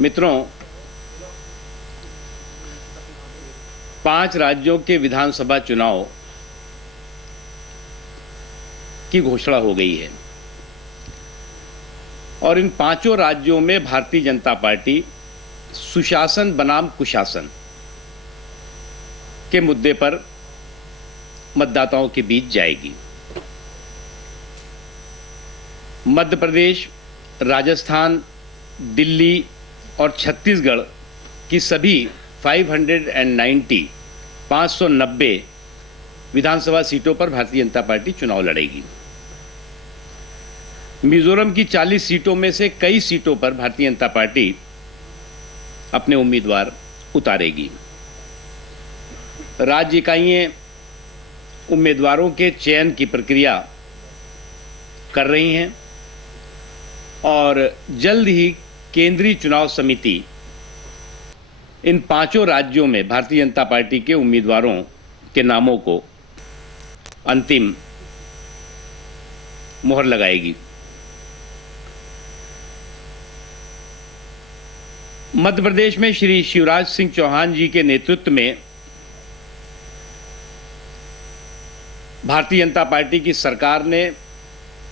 मित्रों, 5 राज्यों के विधानसभा चुनाव की घोषणा हो गई है और इन 5 राज्यों में भारतीय जनता पार्टी सुशासन बनाम कुशासन के मुद्दे पर मतदाताओं के बीच जाएगी। मध्य प्रदेश, राजस्थान, दिल्ली और छत्तीसगढ़ की सभी 590 विधानसभा सीटों पर भारतीय जनता पार्टी चुनाव लड़ेगी। मिजोरम की 40 सीटों में से कई सीटों पर भारतीय जनता पार्टी अपने उम्मीदवार उतारेगी। राज्य इकाइयां उम्मीदवारों के चयन की प्रक्रिया कर रही हैं और जल्द ही केंद्रीय चुनाव समिति इन 5 राज्यों में भारतीय जनता पार्टी के उम्मीदवारों के नामों को अंतिम मुहर लगाएगी। मध्य प्रदेश में श्री शिवराज सिंह चौहान जी के नेतृत्व में भारतीय जनता पार्टी की सरकार ने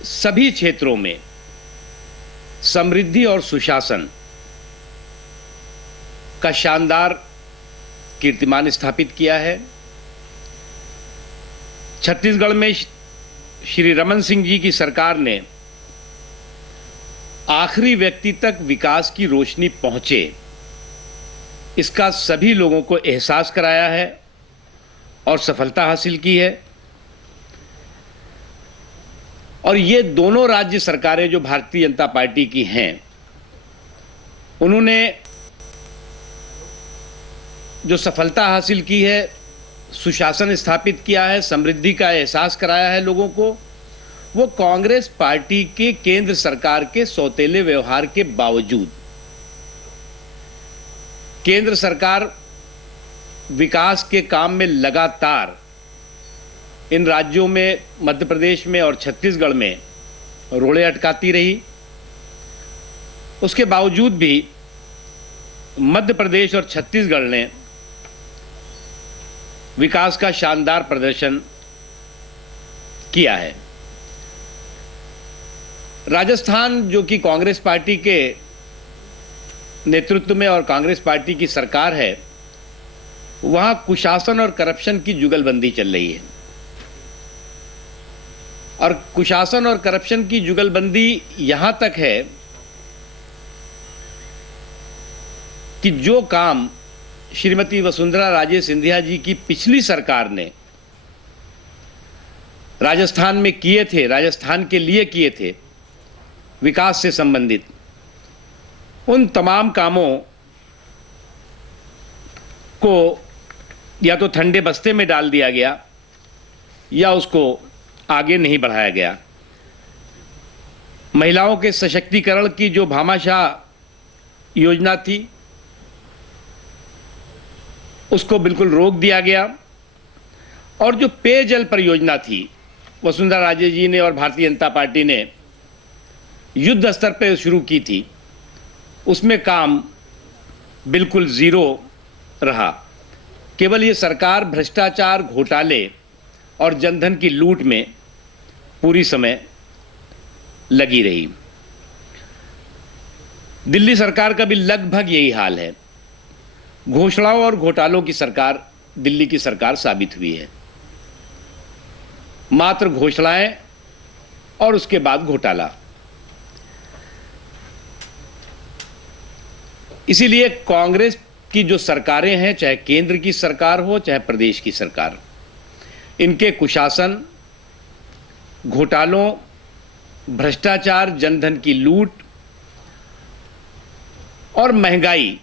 सभी क्षेत्रों में समृद्धि और सुशासन का शानदार कीर्तिमान स्थापित किया है। छत्तीसगढ़ में श्री रमन सिंह जी की सरकार ने आखिरी व्यक्ति तक विकास की रोशनी पहुंचे, इसका सभी लोगों को एहसास कराया है और सफलता हासिल की है। और ये दोनों राज्य सरकारें जो भारतीय जनता पार्टी की हैं, उन्होंने जो सफलता हासिल की है, सुशासन स्थापित किया है, समृद्धि का एहसास कराया है लोगों को, वो कांग्रेस पार्टी के केंद्र सरकार के सौतेले व्यवहार के बावजूद। केंद्र सरकार विकास के काम में लगातार इन राज्यों में, मध्य प्रदेश में और छत्तीसगढ़ में रोड़े अटकाती रही। उसके बावजूद भी मध्य प्रदेश और छत्तीसगढ़ ने विकास का शानदार प्रदर्शन किया है। राजस्थान, जो कि कांग्रेस पार्टी के नेतृत्व में और कांग्रेस पार्टी की सरकार है, वहां कुशासन और करप्शन की जुगलबंदी चल रही है। और कुशासन और करप्शन की जुगलबंदी यहां तक है कि जो काम श्रीमती वसुंधरा राजे सिंधिया जी की पिछली सरकार ने राजस्थान में किए थे, राजस्थान के लिए किए थे विकास से संबंधित, उन तमाम कामों को या तो ठंडे बस्ते में डाल दिया गया या उसको आगे नहीं बढ़ाया गया। महिलाओं के सशक्तिकरण की जो भामाशाह योजना थी, उसको बिल्कुल रोक दिया गया। और जो पेयजल परियोजना थी, वसुंधरा राजे जी ने और भारतीय जनता पार्टी ने युद्ध स्तर पर शुरू की थी, उसमें काम बिल्कुल जीरो रहा। केवल ये सरकार भ्रष्टाचार, घोटाले और जनधन की लूट में पूरी समय लगी रही। दिल्ली सरकार का भी लगभग यही हाल है। घोषणाओं और घोटालों की सरकार दिल्ली की सरकार साबित हुई है। मात्र घोषणाएं और उसके बाद घोटाला। इसीलिए कांग्रेस की जो सरकारें हैं, चाहे केंद्र की सरकार हो चाहे प्रदेश की सरकार, इनके कुशासन, घोटालों, भ्रष्टाचार, जनधन की लूट और महंगाई,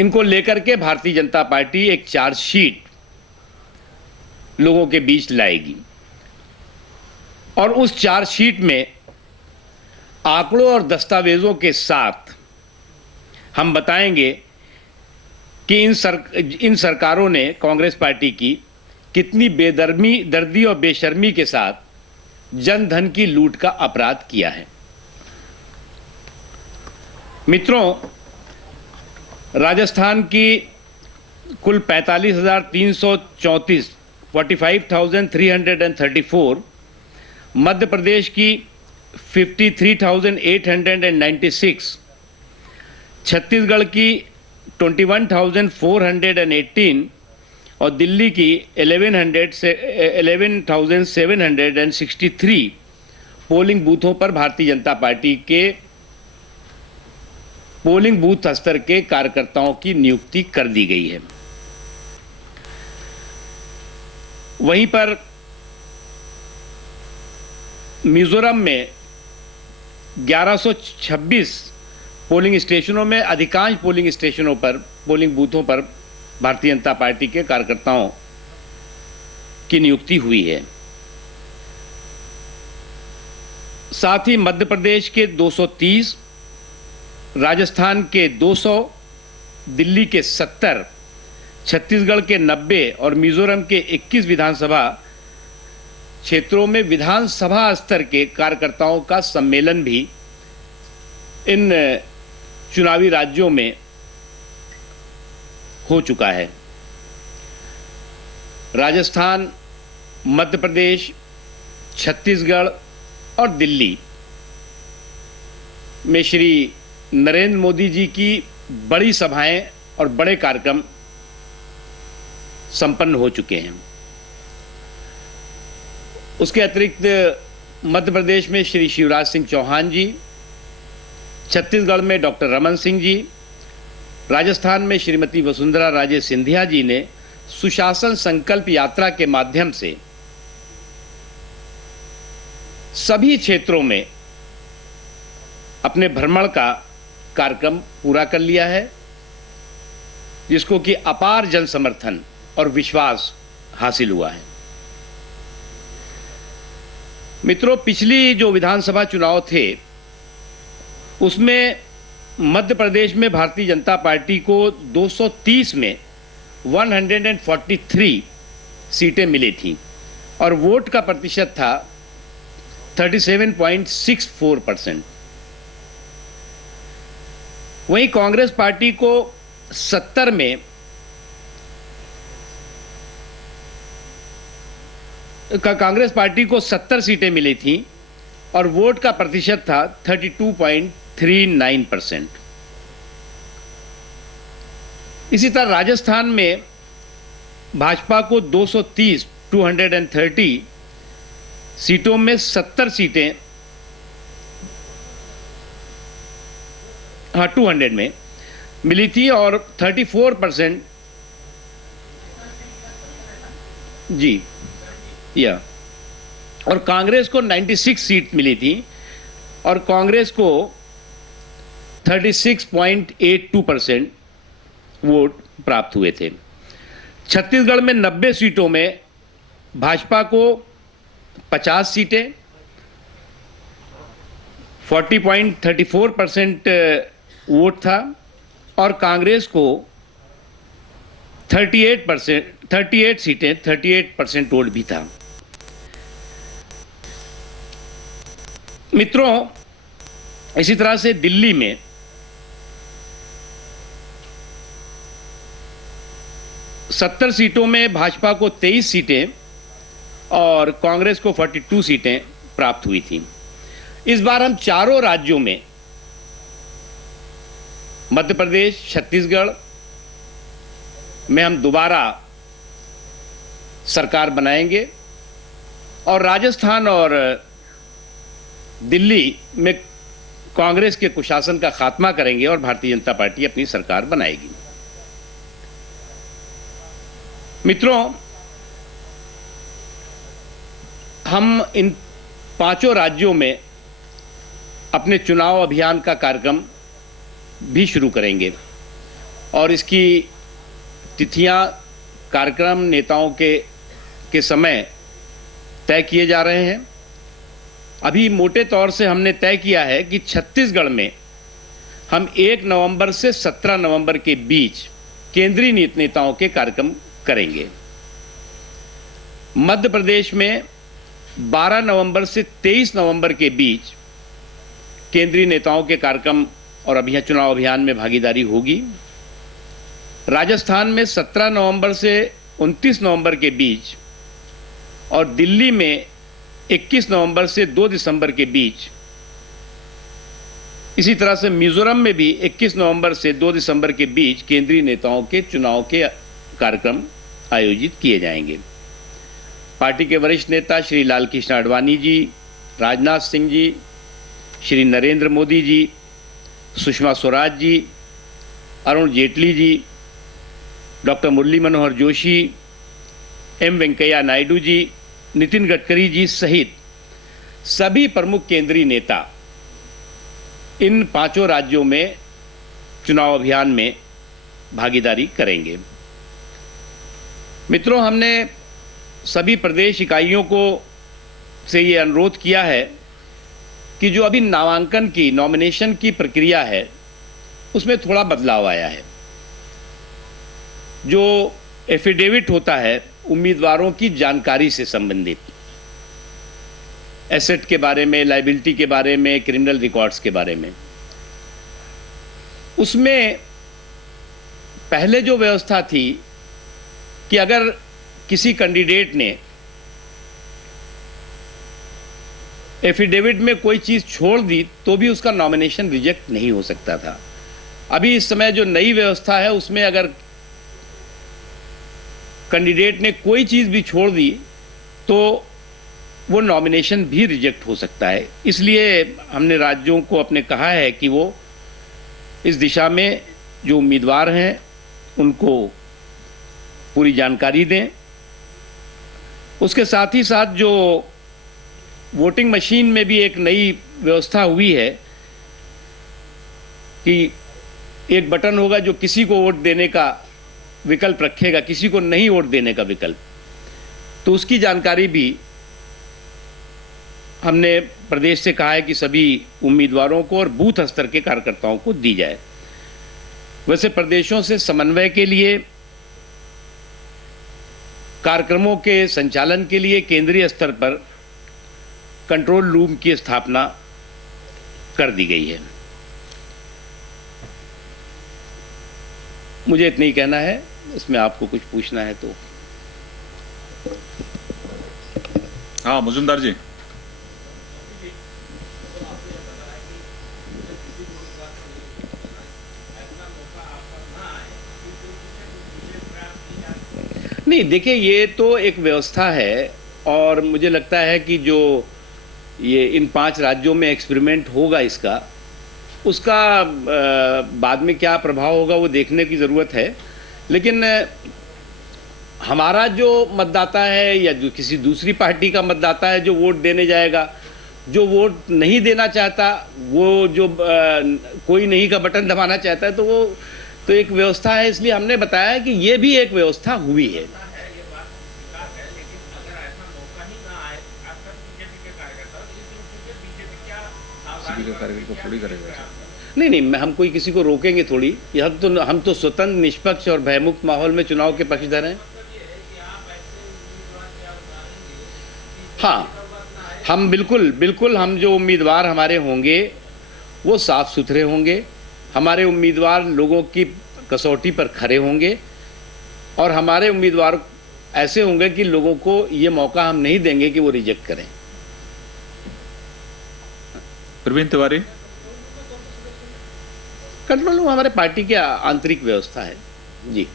इनको लेकर के भारतीय जनता पार्टी एक चार्जशीट लोगों के बीच लाएगी। और उस चार्जशीट में आंकड़ों और दस्तावेजों के साथ हम बताएंगे कि इन सरकारों ने, कांग्रेस पार्टी की, कितनी दर्दी और बेशर्मी के साथ जनधन की लूट का अपराध किया है। मित्रों, राजस्थान की कुल 45,334 45,334, मध्य प्रदेश की 53,896, छत्तीसगढ़ की 21,418 और दिल्ली की 11,763 पोलिंग बूथों पर भारतीय जनता पार्टी के पोलिंग बूथ स्तर के कार्यकर्ताओं की नियुक्ति कर दी गई है। वहीं पर मिजोरम में 1126 पोलिंग स्टेशनों में अधिकांश पोलिंग स्टेशनों पर पोलिंग बूथों पर भारतीय जनता पार्टी के कार्यकर्ताओं की नियुक्ति हुई है। साथ ही मध्य प्रदेश के 230, राजस्थान के 200, दिल्ली के 70, छत्तीसगढ़ के 90 और मिजोरम के 21 विधानसभा क्षेत्रों में विधानसभा स्तर के कार्यकर्ताओं का सम्मेलन भी इन चुनावी राज्यों में हो चुका है। राजस्थान, मध्य प्रदेश, छत्तीसगढ़ और दिल्ली में श्री नरेंद्र मोदी जी की बड़ी सभाएं और बड़े कार्यक्रम संपन्न हो चुके हैं। उसके अतिरिक्त मध्य प्रदेश में श्री शिवराज सिंह चौहान जी, छत्तीसगढ़ में डॉक्टर रमन सिंह जी, राजस्थान में श्रीमती वसुंधरा राजे सिंधिया जी ने सुशासन संकल्प यात्रा के माध्यम से सभी क्षेत्रों में अपने भ्रमण का कार्यक्रम पूरा कर लिया है, जिसको कि अपार जन समर्थन और विश्वास हासिल हुआ है। मित्रों, पिछली जो विधानसभा चुनाव थे उसमें मध्य प्रदेश में भारतीय जनता पार्टी को 230 में 143 सीटें मिली थी और वोट का प्रतिशत था 37.64%। वहीं कांग्रेस पार्टी को 70 में कांग्रेस पार्टी को 70 सीटें मिली थी और वोट का प्रतिशत था 32.39%। इसी तरह राजस्थान में भाजपा को 230 सीटों में 70 सीटें 200 में मिली थी और 34% जी या और कांग्रेस को 96 सीट मिली थी और कांग्रेस को 36.82% वोट प्राप्त हुए थे। छत्तीसगढ़ में 90 सीटों में भाजपा को 50 सीटें 40.34% वोट था और कांग्रेस को 38 सीटें 38% वोट भी था। मित्रों, इसी तरह से दिल्ली में सत्तर सीटों में भाजपा को 23 सीटें और कांग्रेस को 42 सीटें प्राप्त हुई थी। इस बार हम चारों राज्यों में मध्य प्रदेश, छत्तीसगढ़ में हम दोबारा सरकार बनाएंगे और राजस्थान और दिल्ली में कांग्रेस के कुशासन का खात्मा करेंगे और भारतीय जनता पार्टी अपनी सरकार बनाएगी। मित्रों, हम इन पांचों राज्यों में अपने चुनाव अभियान का कार्यक्रम भी शुरू करेंगे और इसकी तिथियां, कार्यक्रम नेताओं के समय तय किए जा रहे हैं। अभी मोटे तौर से हमने तय किया है कि छत्तीसगढ़ में हम 1 नवंबर से 17 नवंबर के बीच केंद्रीय नेताओं के कार्यक्रम करेंगे। मध्य प्रदेश में 12 नवंबर से 23 नवंबर के बीच केंद्रीय नेताओं के कार्यक्रम और चुनाव अभियान में भागीदारी होगी राजस्थान में 17 नवंबर से 29 नवंबर के बीच और दिल्ली में 21 नवंबर से 2 दिसंबर के बीच, इसी तरह से मिजोरम में भी 21 नवंबर से 2 दिसंबर के बीच केंद्रीय नेताओं के चुनाव के कार्यक्रम आयोजित किए जाएंगे। पार्टी के वरिष्ठ नेता श्री लालकृष्ण आडवाणी जी, राजनाथ सिंह जी, श्री नरेंद्र मोदी जी, सुषमा स्वराज जी, अरुण जेटली जी, डॉक्टर मुरली मनोहर जोशी, एम वेंकैया नायडू जी, नितिन गडकरी जी सहित सभी प्रमुख केंद्रीय नेता इन 5 राज्यों में चुनाव अभियान में भागीदारी करेंगे। मित्रों, हमने सभी प्रदेश इकाइयों को से ये अनुरोध किया है कि जो अभी नामांकन की नॉमिनेशन की प्रक्रिया है उसमें थोड़ा बदलाव आया है। जो एफिडेविट होता है उम्मीदवारों की जानकारी से संबंधित, एसेट के बारे में, लायबिलिटी के बारे में, क्रिमिनल रिकॉर्ड्स के बारे में, उसमें पहले जो व्यवस्था थी कि अगर किसी कैंडिडेट ने एफिडेविट में कोई चीज छोड़ दी तो भी उसका नॉमिनेशन रिजेक्ट नहीं हो सकता था। अभी इस समय जो नई व्यवस्था है उसमें अगर कैंडिडेट ने कोई चीज भी छोड़ दी तो वो नॉमिनेशन भी रिजेक्ट हो सकता है। इसलिए हमने राज्यों को अपने कहा है कि वो इस दिशा में जो उम्मीदवार हैं उनको पूरी जानकारी दें। उसके साथ ही साथ जो वोटिंग मशीन में भी एक नई व्यवस्था हुई है कि एक बटन होगा जो किसी को वोट देने का विकल्प रखेगा, किसी को नहीं वोट देने का विकल्प, तो उसकी जानकारी भी हमने प्रदेश से कहा है कि सभी उम्मीदवारों को और बूथ स्तर के कार्यकर्ताओं को दी जाए। वैसे प्रदेशों से समन्वय के लिए, कार्यक्रमों के संचालन के लिए केंद्रीय स्तर पर कंट्रोल रूम की स्थापना कर दी गई है। मुझे इतना ही कहना है, इसमें आपको कुछ पूछना है तो। हाँ, मुजुमदार जी। नहीं, देखिए, ये तो एक व्यवस्था है और मुझे लगता है कि जो ये इन 5 राज्यों में एक्सपेरिमेंट होगा इसका, उसका बाद में क्या प्रभाव होगा वो देखने की ज़रूरत है। लेकिन हमारा जो मतदाता है या जो किसी दूसरी पार्टी का मतदाता है जो वोट देने जाएगा, जो वोट नहीं देना चाहता, वो जो कोई नहीं का बटन दबाना चाहता है, तो वो तो एक व्यवस्था है। इसलिए हमने बताया कि ये भी एक व्यवस्था हुई है। नहीं, हम कोई किसी को रोकेंगे थोड़ी। हम तो स्वतंत्र, निष्पक्ष और भयमुक्त माहौल में चुनाव के पक्षधर हैं। हाँ, हम बिल्कुल हम जो उम्मीदवार हमारे होंगे वो साफ सुथरे होंगे। हमारे उम्मीदवार लोगों की कसौटी पर खरे होंगे और हमारे उम्मीदवार ऐसे होंगे कि लोगों को ये मौका हम नहीं देंगे कि वो रिजेक्ट करें। प्रवीण तिवारी। कंट्रोल रूम हमारे पार्टी की आंतरिक व्यवस्था है जी।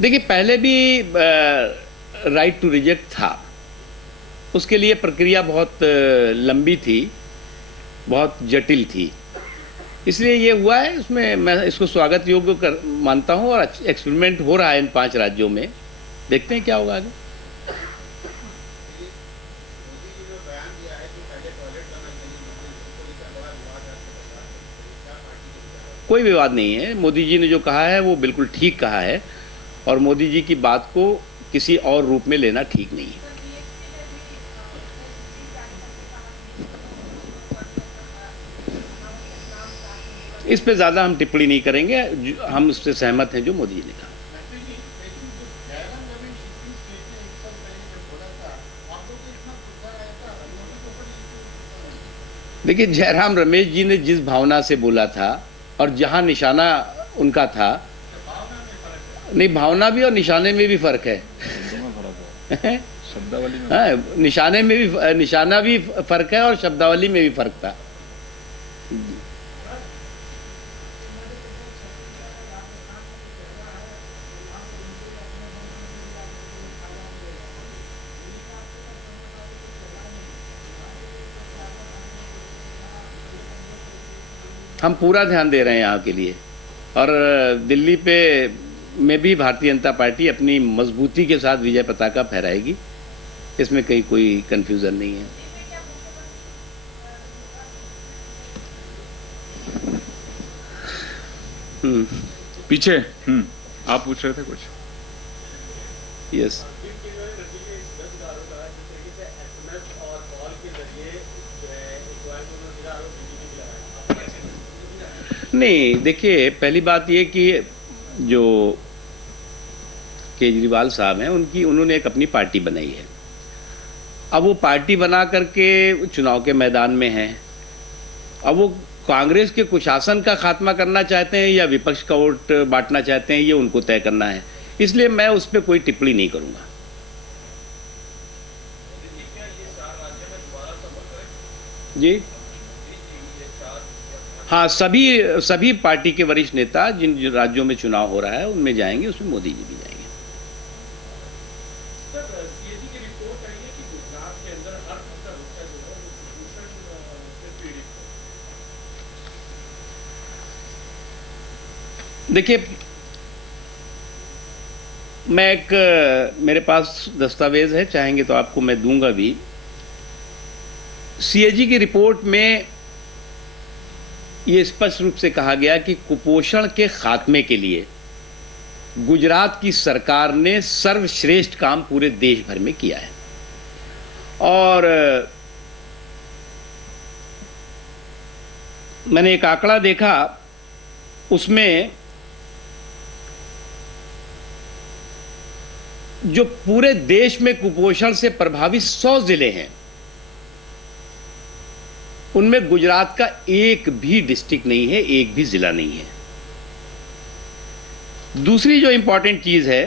देखिए, पहले भी राइट टू रिजेक्ट था, उसके लिए प्रक्रिया बहुत लंबी थी, बहुत जटिल थी, इसलिए ये हुआ है। उसमें मैं इसको स्वागत योग्य मानता हूँ और एक्सपेरिमेंट हो रहा है इन 5 राज्यों में। देखते हैं क्या होगा आगे। कोई विवाद नहीं है। मोदी जी ने जो कहा है वो बिल्कुल ठीक कहा है और मोदी जी की बात को किसी और रूप में लेना ठीक नहीं है। इस पे ज्यादा हम टिप्पणी नहीं करेंगे, हम उससे सहमत हैं जो मोदी जी ने कहा। देखिए, जयराम रमेश जी ने जिस भावना से बोला था और जहां निशाना उनका था, नहीं, भावना भी और निशाने में भी फर्क है। शब्दावली में हाँ, निशाना भी फर्क है और शब्दावली में भी फर्क था। हम पूरा ध्यान दे रहे हैं यहाँ के लिए, और दिल्ली पे में भी भारतीय जनता पार्टी अपनी मजबूती के साथ विजय पताका फहराएगी, इसमें कहीं कोई कंफ्यूजन नहीं है। पीछे आप पूछ रहे थे कुछ? यस, नहीं, देखिए, पहली बात ये कि जो केजरीवाल साहब हैं उन्होंने एक अपनी पार्टी बनाई है। अब वो पार्टी बना करके चुनाव के मैदान में हैं। अब वो कांग्रेस के कुशासन का खात्मा करना चाहते हैं या विपक्ष का वोट बांटना चाहते हैं, ये उनको तय करना है। इसलिए मैं उस पर कोई टिप्पणी नहीं करूंगा। जी हाँ, सभी पार्टी के वरिष्ठ नेता जिन राज्यों में चुनाव हो रहा है उनमें जाएंगे, उसमें मोदी जी भी जाएंगे। देखिए, मेरे पास दस्तावेज है, चाहेंगे तो आपको मैं दूंगा भी। सीएजी की रिपोर्ट में ये स्पष्ट रूप से कहा गया कि कुपोषण के खात्मे के लिए गुजरात की सरकार ने सर्वश्रेष्ठ काम पूरे देश भर में किया है। और मैंने एक आंकड़ा देखा, उसमें जो पूरे देश में कुपोषण से प्रभावित 100 जिले हैं, उनमें गुजरात का एक भी डिस्ट्रिक्ट नहीं है, एक भी जिला नहीं है। दूसरी जो इंपॉर्टेंट चीज है,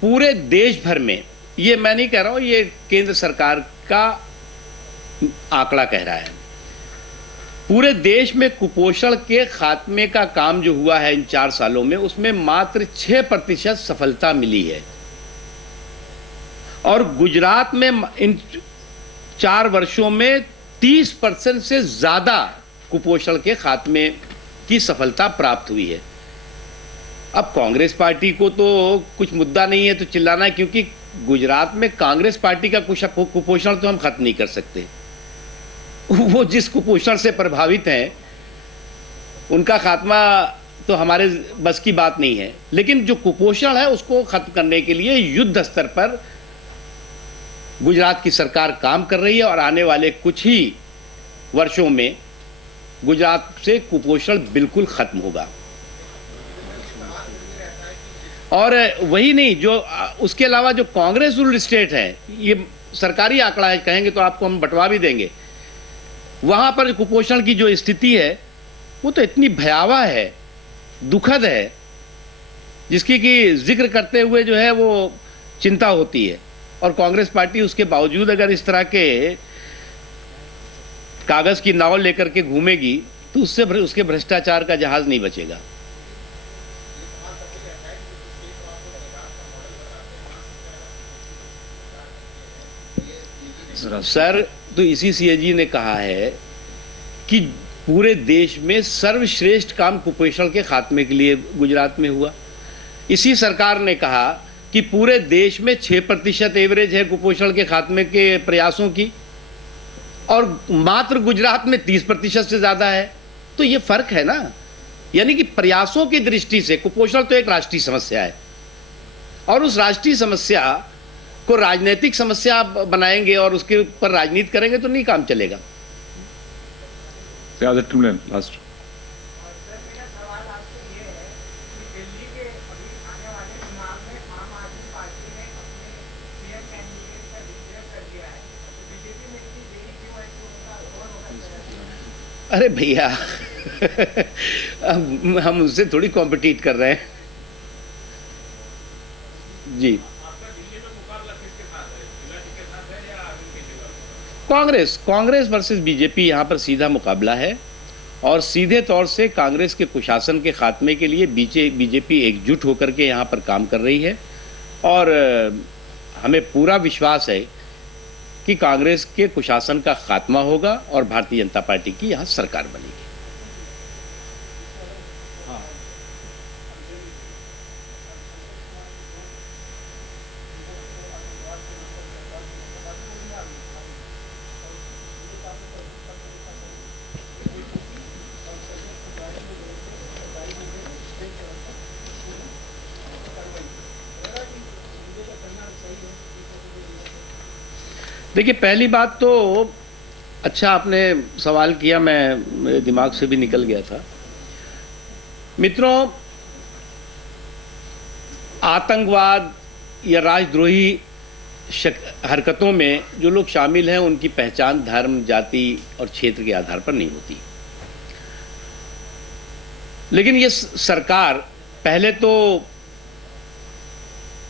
पूरे देश भर में, ये मैं नहीं कह रहा हूं, ये केंद्र सरकार का आंकड़ा कह रहा है, पूरे देश में कुपोषण के खात्मे का काम जो हुआ है इन 4 सालों में, उसमें मात्र 6% सफलता मिली है। और गुजरात में इन 4 वर्षों में 30% से ज्यादा कुपोषण के खात्मे की सफलता प्राप्त हुई है। अब कांग्रेस पार्टी को तो कुछ मुद्दा नहीं है तो चिल्लाना है, क्योंकि गुजरात में कांग्रेस पार्टी का कुपोषण तो हम खत्म नहीं कर सकते। वो जिस कुपोषण से प्रभावित हैं उनका खात्मा तो हमारे बस की बात नहीं है, लेकिन जो कुपोषण है उसको खत्म करने के लिए युद्ध स्तर पर गुजरात की सरकार काम कर रही है। और आने वाले कुछ ही वर्षों में गुजरात से कुपोषण बिल्कुल खत्म होगा। और वही नहीं, जो उसके अलावा जो कांग्रेस रूल्ड स्टेट है, ये सरकारी आंकड़ा है, कहेंगे तो आपको हम बंटवा भी देंगे, वहां पर कुपोषण की जो स्थिति है वो तो इतनी भयावह है, दुखद है, जिसकी कि जिक्र करते हुए जो है वो चिंता होती है। और कांग्रेस पार्टी उसके बावजूद अगर इस तरह के कागज की नाव लेकर के घूमेगी तो उसके भ्रष्टाचार का जहाज नहीं बचेगा। सर, तो इसी सीएजी ने कहा है कि पूरे देश में सर्वश्रेष्ठ काम कुपोषण के खात्मे के लिए गुजरात में हुआ। इसी सरकार ने कहा कि पूरे देश में 6% एवरेज है कुपोषण के खात्मे के प्रयासों की, और मात्र गुजरात में 30% से ज्यादा है। तो ये फर्क है ना, यानी कि प्रयासों की दृष्टि से कुपोषण तो एक राष्ट्रीय समस्या है, और उस राष्ट्रीय समस्या को राजनीतिक समस्या बनाएंगे और उसके ऊपर राजनीति करेंगे तो नहीं काम चलेगा। लास्ट अरे भैया अब हम उससे थोड़ी कॉम्पिटिट कर रहे हैं। जी, कांग्रेस वर्सेस बीजेपी यहाँ पर सीधा मुकाबला है और सीधे तौर से कांग्रेस के कुशासन के खात्मे के लिए बीजेपी एकजुट होकर के यहाँ पर काम कर रही है और हमें पूरा विश्वास है कि कांग्रेस के कुशासन का खात्मा होगा और भारतीय जनता पार्टी की यहाँ सरकार बनेगी। देखिए, पहली बात तो अच्छा आपने सवाल किया, मैं मेरे दिमाग से भी निकल गया था। मित्रों, आतंकवाद या राजद्रोही हरकतों में जो लोग शामिल हैं उनकी पहचान धर्म, जाति और क्षेत्र के आधार पर नहीं होती। लेकिन ये सरकार पहले तो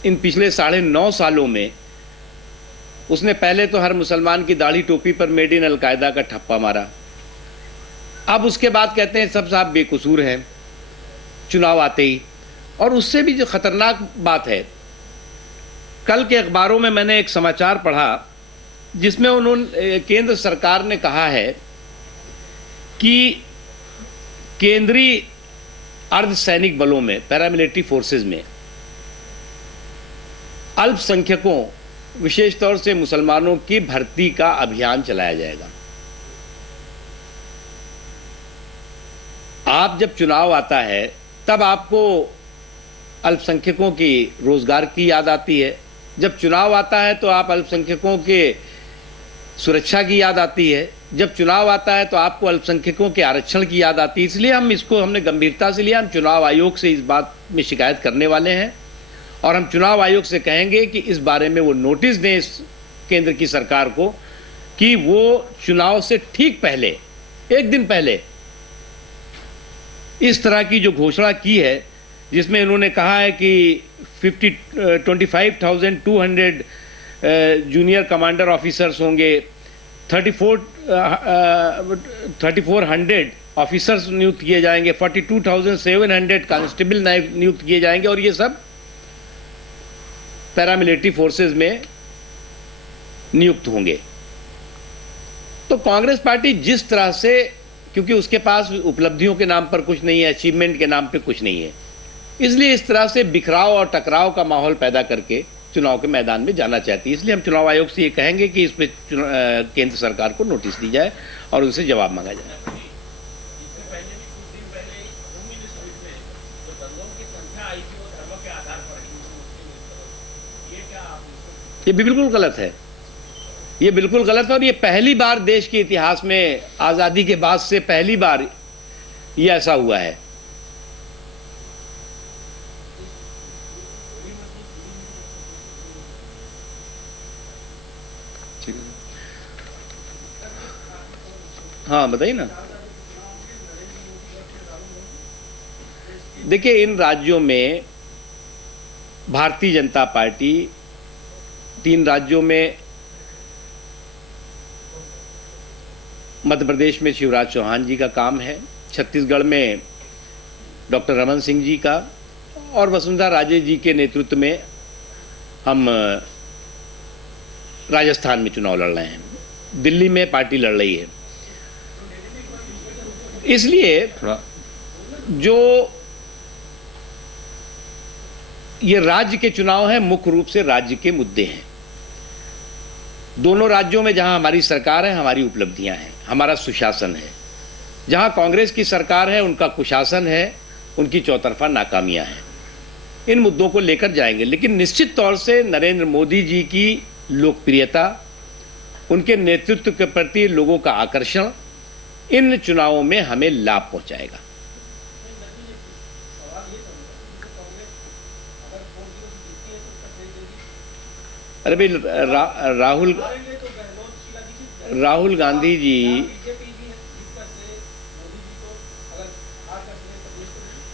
इन पिछले 9.5 सालों में उसने पहले तो हर मुसलमान की दाढ़ी टोपी पर मेड इन अलकायदा का ठप्पा मारा। अब उसके बाद कहते हैं सब साहब बेकसूर हैं चुनाव आते ही। और उससे भी जो खतरनाक बात है, कल के अखबारों में मैंने एक समाचार पढ़ा जिसमें उन्होंने केंद्र सरकार ने कहा है कि केंद्रीय अर्धसैनिक बलों में, पैरामिलिट्री फोर्सेस में अल्पसंख्यकों विशेष तौर से मुसलमानों की भर्ती का अभियान चलाया जाएगा। आप जब चुनाव आता है तब आपको अल्पसंख्यकों की रोजगार की याद आती है, जब चुनाव आता है तो आप अल्पसंख्यकों के सुरक्षा की याद आती है, जब चुनाव आता है तो आपको अल्पसंख्यकों के आरक्षण की याद आती है। इसलिए हमने गंभीरता से लिया। हम चुनाव आयोग से इस बात में शिकायत करने वाले हैं और हम चुनाव आयोग से कहेंगे कि इस बारे में वो नोटिस दें इस केंद्र की सरकार को कि वो चुनाव से ठीक पहले, एक दिन पहले इस तरह की जो घोषणा की है जिसमें इन्होंने कहा है कि 25,200 जूनियर कमांडर ऑफिसर्स होंगे, 3,400 ऑफिसर्स नियुक्त किए जाएंगे, 42,700 कांस्टेबल नियुक्त किए जाएंगे और ये सब पैरामिलिट्री फोर्सेस में नियुक्त होंगे। तो कांग्रेस पार्टी जिस तरह से, क्योंकि उसके पास उपलब्धियों के नाम पर कुछ नहीं है, अचीवमेंट के नाम पे कुछ नहीं है, इसलिए इस तरह से बिखराव और टकराव का माहौल पैदा करके चुनाव के मैदान में जाना चाहती है। इसलिए हम चुनाव आयोग से ये कहेंगे कि इस पे केंद्र सरकार को नोटिस दी जाए और उनसे जवाब मांगा जाए। ये बिल्कुल गलत है, ये बिल्कुल गलत है और ये पहली बार देश के इतिहास में, आजादी के बाद से पहली बार ये ऐसा हुआ है। हाँ बताइए ना। देखिए, इन राज्यों में भारतीय जनता पार्टी, 3 राज्यों में, मध्य प्रदेश में शिवराज चौहान जी का काम है, छत्तीसगढ़ में डॉक्टर रमन सिंह जी का, और वसुंधरा राजे जी के नेतृत्व में हम राजस्थान में चुनाव लड़ रहे हैं, दिल्ली में पार्टी लड़ रही है। इसलिए जो ये राज्य के चुनाव हैं, मुख्य रूप से राज्य के मुद्दे हैं। दोनों राज्यों में जहां हमारी सरकार है, हमारी उपलब्धियां हैं, हमारा सुशासन है। जहां कांग्रेस की सरकार है, उनका कुशासन है, उनकी चौतरफा नाकामियां हैं। इन मुद्दों को लेकर जाएंगे, लेकिन निश्चित तौर से नरेंद्र मोदी जी की लोकप्रियता, उनके नेतृत्व के प्रति लोगों का आकर्षण इन चुनावों में हमें लाभ पहुंचाएगा। अरे भाई, राहुल गांधी जी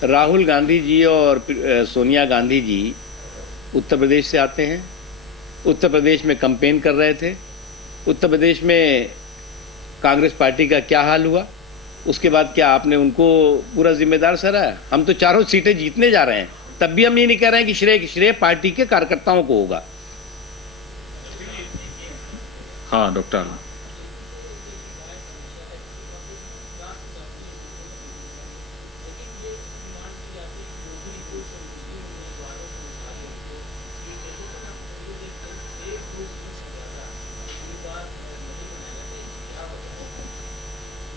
राहुल गांधी जी और सोनिया गांधी जी उत्तर प्रदेश से आते हैं। उत्तर प्रदेश में कैंपेन कर रहे थे। उत्तर प्रदेश में कांग्रेस पार्टी का क्या हाल हुआ, उसके बाद क्या आपने उनको पूरा जिम्मेदार सराहा? हम तो चारों सीटें जीतने जा रहे हैं, तब भी हम ये नहीं कह रहे हैं कि श्रेय पार्टी के कार्यकर्ताओं को होगा। हाँ डॉक्टर।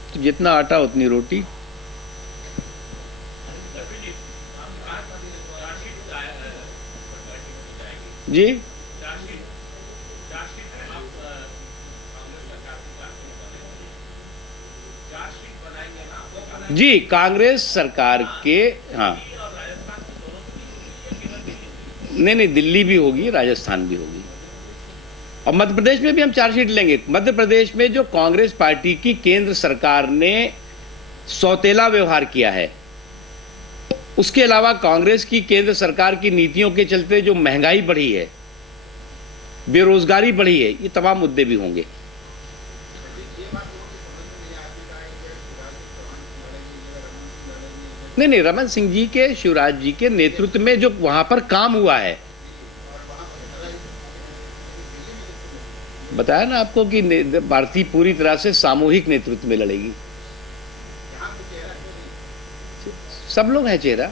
तो जितना आटा उतनी रोटी। जी जी, कांग्रेस सरकार के, हाँ, नहीं, दिल्ली भी होगी, राजस्थान भी होगी, और मध्य प्रदेश में भी हम चार्जशीट लेंगे। मध्य प्रदेश में जो कांग्रेस पार्टी की केंद्र सरकार ने सौतेला व्यवहार किया है, उसके अलावा कांग्रेस की केंद्र सरकार की नीतियों के चलते जो महंगाई बढ़ी है, बेरोजगारी बढ़ी है, ये तमाम मुद्दे भी होंगे। नहीं, रमन सिंह जी के, शिवराज जी के नेतृत्व में जो वहां पर काम हुआ है, बताया ना आपको कि भारतीय पूरी तरह से सामूहिक नेतृत्व में लड़ेगी। सब लोग हैं चेहरा।